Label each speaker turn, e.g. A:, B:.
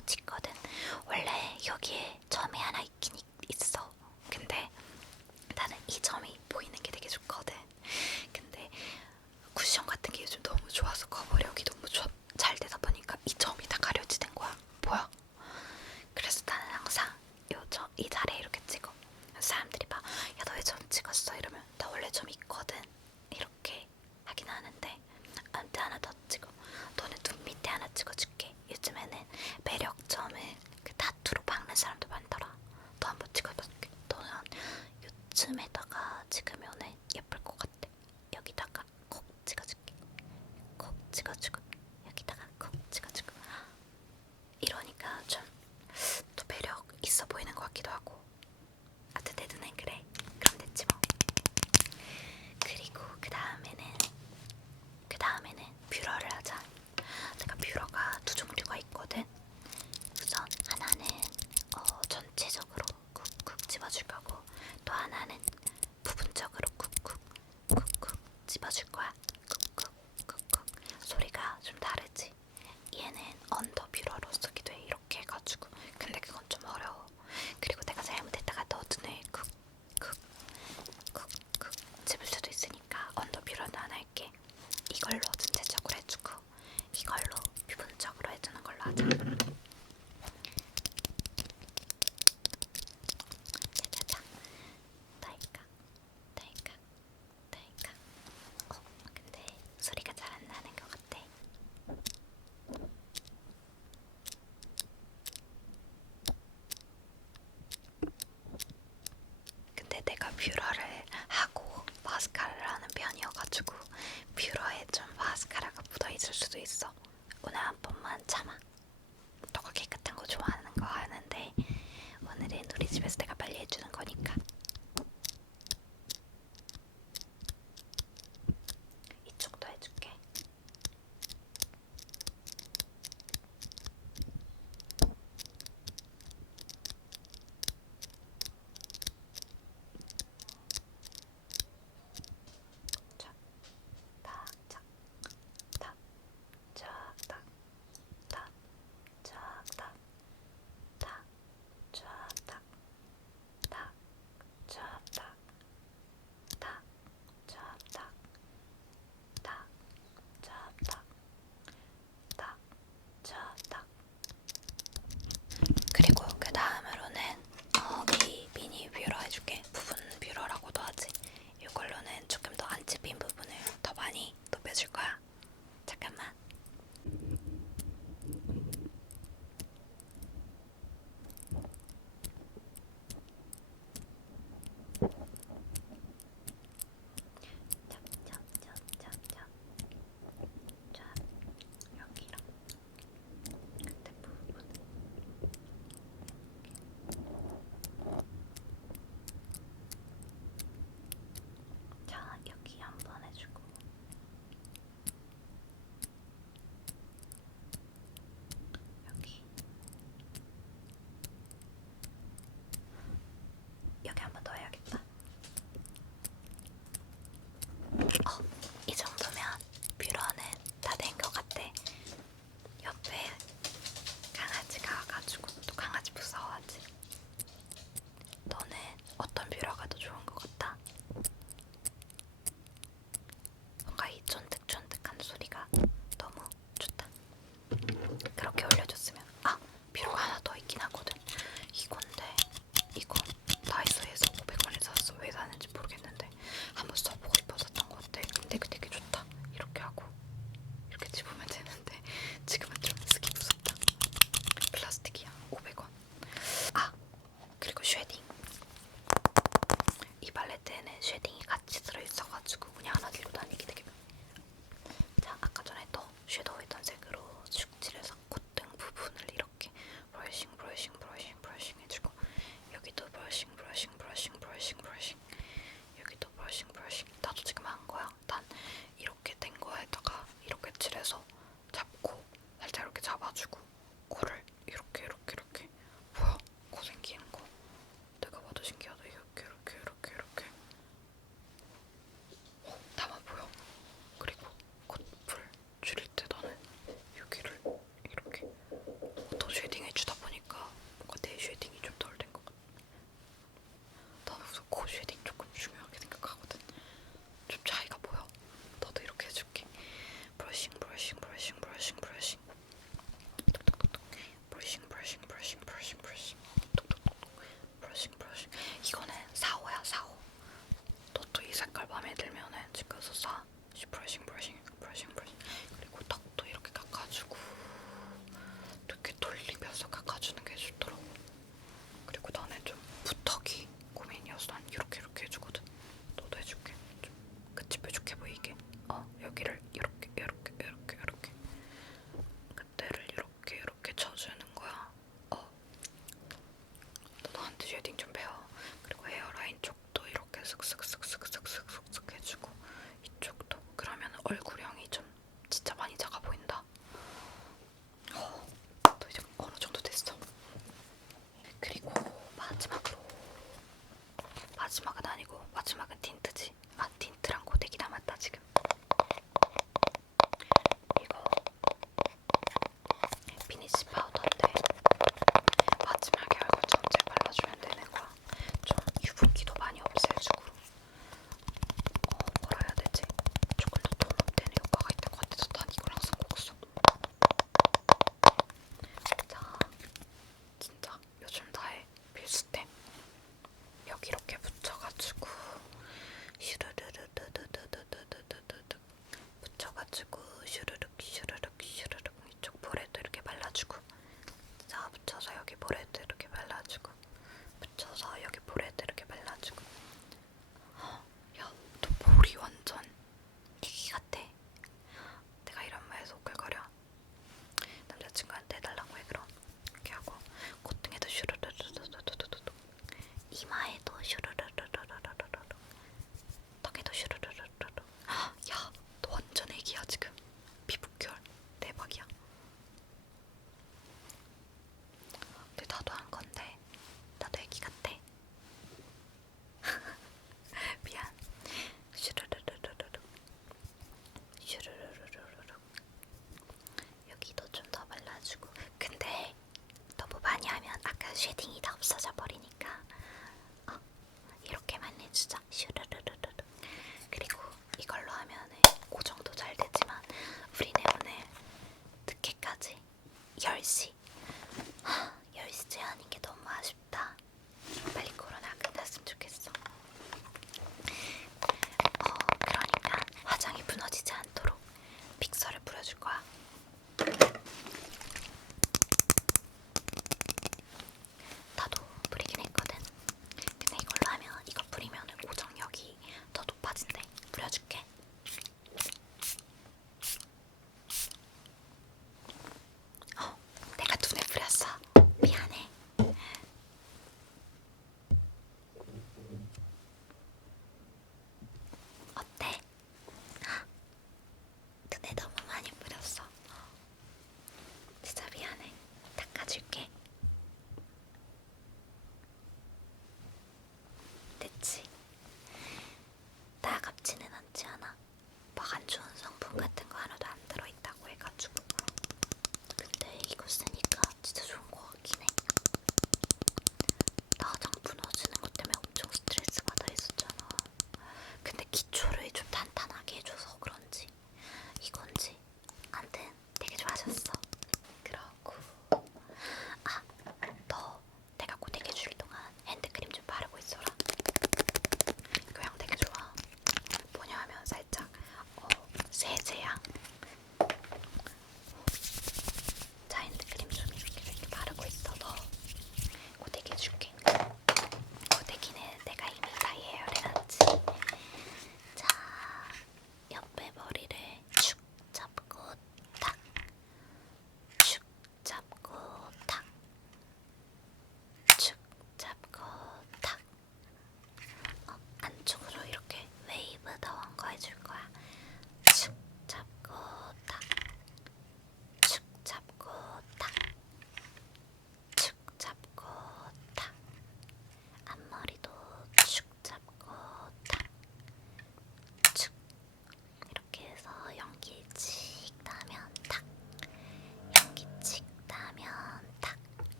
A: 찍거든. 원래 여기에 점이 하나 있긴 수 있어. 오늘 한 번만 참아.